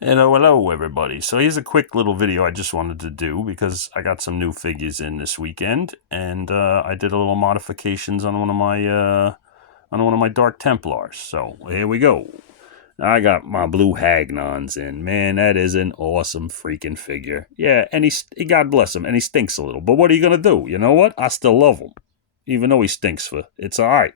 Hello everybody. So here's a quick little video I just wanted to do because I got some new figures in this weekend, and I did a little modifications on one of my Dark Templars. So here we go. I got my blue Hagnons in. Man, that is an awesome freaking figure. Yeah, and God bless him, and he stinks a little. But what are you gonna do? You know what? I still love him, even though he stinks. It's all right,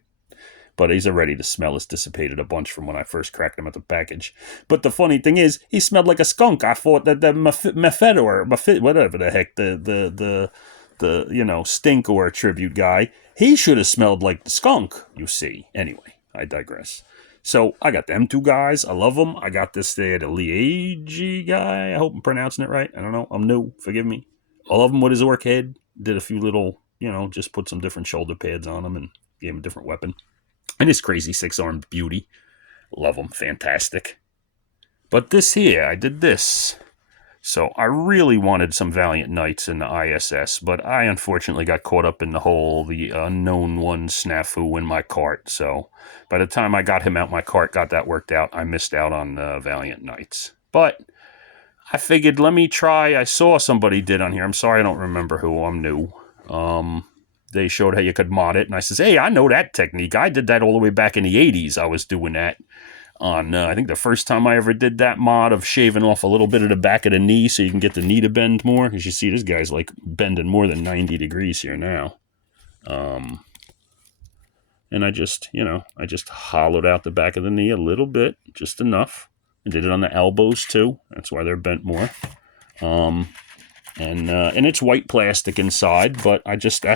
but he's already, the smell has dissipated a bunch from when I first cracked him at the package. But the funny thing is, he smelled like a skunk. I thought that the Mephitor, whatever the heck, the Stinkor tribute guy, he should have smelled like the skunk, you see. Anyway, I digress. So I got them two guys. I love them. I got this there, the Liegi guy. I hope I'm pronouncing it right. I don't know. I'm new. Forgive me. I love him with his orc head. Did a few little, just put some different shoulder pads on him and gave him a different weapon. And his crazy six-armed beauty. Love him. Fantastic. But this here, I did this. So I really wanted some Valiant Knights in the ISS, but I unfortunately got caught up in the unknown one snafu in my cart. So by the time I got him out my cart, got that worked out, I missed out on the Valiant Knights. But I figured, let me try. I saw somebody did on here. I'm sorry I don't remember who. I'm new. They showed how you could mod it, and I says, hey, I know that technique. I did that all the way back in the 80s. I was doing that on, I think the first time I ever did that mod of shaving off a little bit of the back of the knee so you can get the knee to bend more. Because you see, this guy's like bending more than 90 degrees here now. And I just hollowed out the back of the knee a little bit, just enough. I did it on the elbows too. That's why they're bent more. And it's white plastic inside, but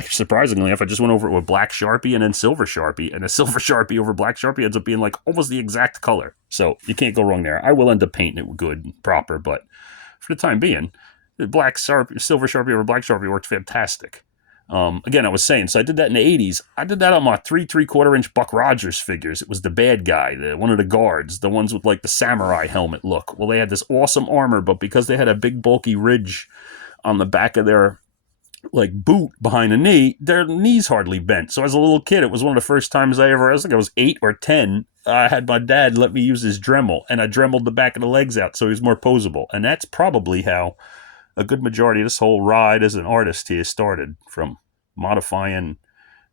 surprisingly enough, I just went over it with black Sharpie and then silver Sharpie, and a silver Sharpie over black Sharpie ends up being like almost the exact color. So you can't go wrong there. I will end up painting it good, proper, but for the time being, the silver Sharpie over black Sharpie worked fantastic. Again, I was saying, so I did that in the 80s. I did that on my 3¾ inch Buck Rogers figures. It was the bad guy, one of the guards, the ones with like the samurai helmet look. Well, they had this awesome armor, but because they had a big bulky ridge on the back of their like boot behind the knee, their knees hardly bent. So as a little kid, it was one of the first times I think I was 8 or 10. I had my dad let me use his Dremel, and I Dremeled the back of the legs out so he was more posable. And that's probably how a good majority of this whole ride as an artist here started, from modifying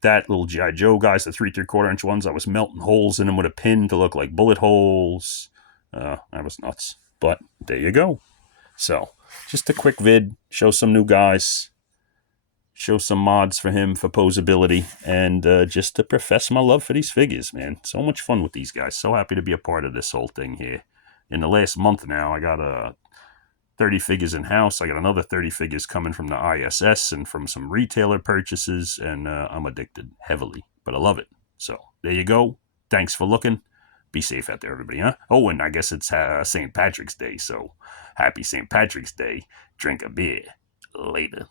that little G.I. Joe guys, the 3¾ inch ones. I was melting holes in them with a pin to look like bullet holes. That was nuts. But there you go. So just a quick vid, show some new guys, show some mods for him for posability, and just to profess my love for these figures, man. So much fun with these guys. So happy to be a part of this whole thing here. In the last month now, I got 30 figures in-house. I got another 30 figures coming from the ISS and from some retailer purchases, and I'm addicted heavily, but I love it. So there you go. Thanks for looking. Be safe out there, everybody, huh? Oh, and I guess it's St. Patrick's Day, so happy St. Patrick's Day. Drink a beer. Later.